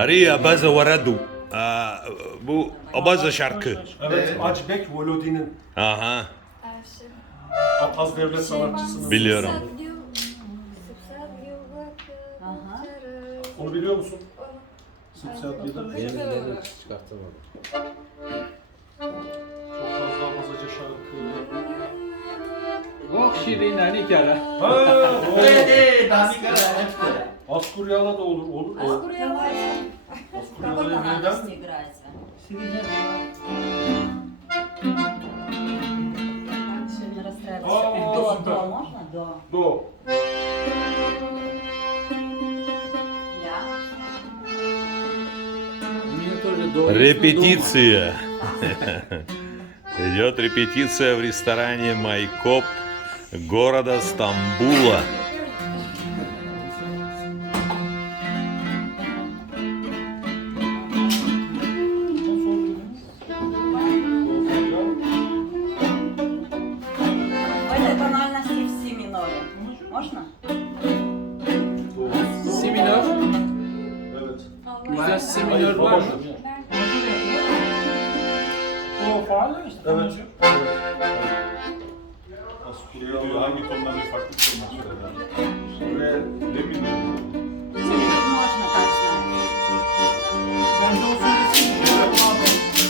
Arıya bazı varadu. Bu bazı şarkı. Evet, Acbek Volodin'in Aha, Ataz Devlet sanatçısının. biliyorum. Aha. Onu biliyor musun? Sıpsiyat Yıldırım. Benim dinledim çıkartamadım. Çok fazla Abazaca şarkı. Oh şirinler kara. Ha, o. Danikara. Askuryala da olur. Olur. Какой Askuryala'ya neden тональности mi? играется? Не расстраивайся. О, До супер. можно? До. Do. Ля. Мне тоже до. Репетиция. Идет репетиция в ресторане Майкоп города Стамбула. В этой тональности в си миноре. Можно? Si minör. Evet. Güzel si minör var mı? O faal işte. Evet. Askuryala hangi tondan bir farklı tondan söyledi? Re mi? Можно так знать. Bence o söylesin.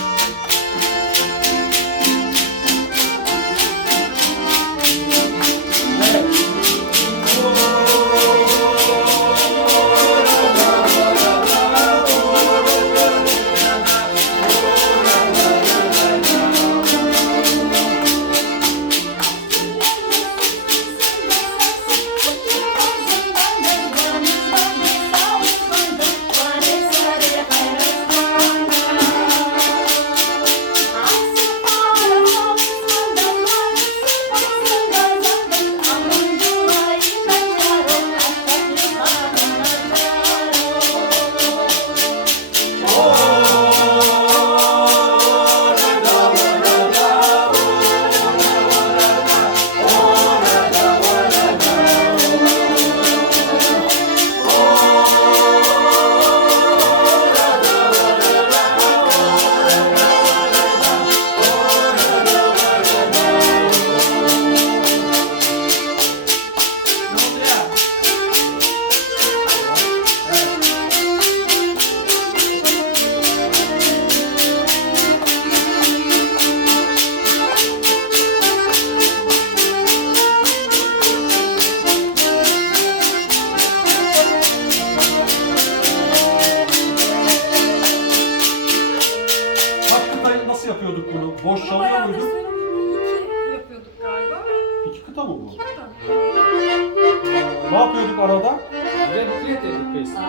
Kaç kıtayı nasıl yapıyorduk bunu? Boş çalıyor Bayağıdır muyduk? söylemiyorum. 2 yapıyorduk galiba. 2 kıta mı bu? 2 kıta. Ne yapıyorduk arada? Две буклеты эту песню.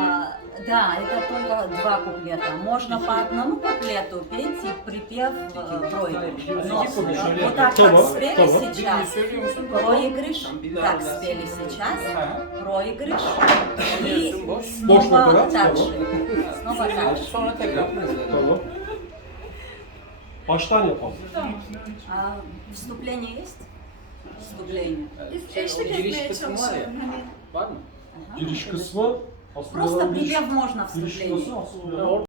Да, это только два куплета. Можно по одному куплету петь и припев проигрыш. Но вот так, как Tamam, спели tamam. сейчас, проигрыш, так спели сейчас, проигрыш и Boş снова nakarat, так tamam. же. Снова так же. Sonra tekrar. Tamam. Baştan yapalım. А вступление есть? Вступление. Eşlik giriş etmeye kısmı var ya. çalışıyorum. Hani Var mı? Ага. Giriş kısmı Просто Askuryala'nın припев можно giriş вступление. nasıl? Askuryala.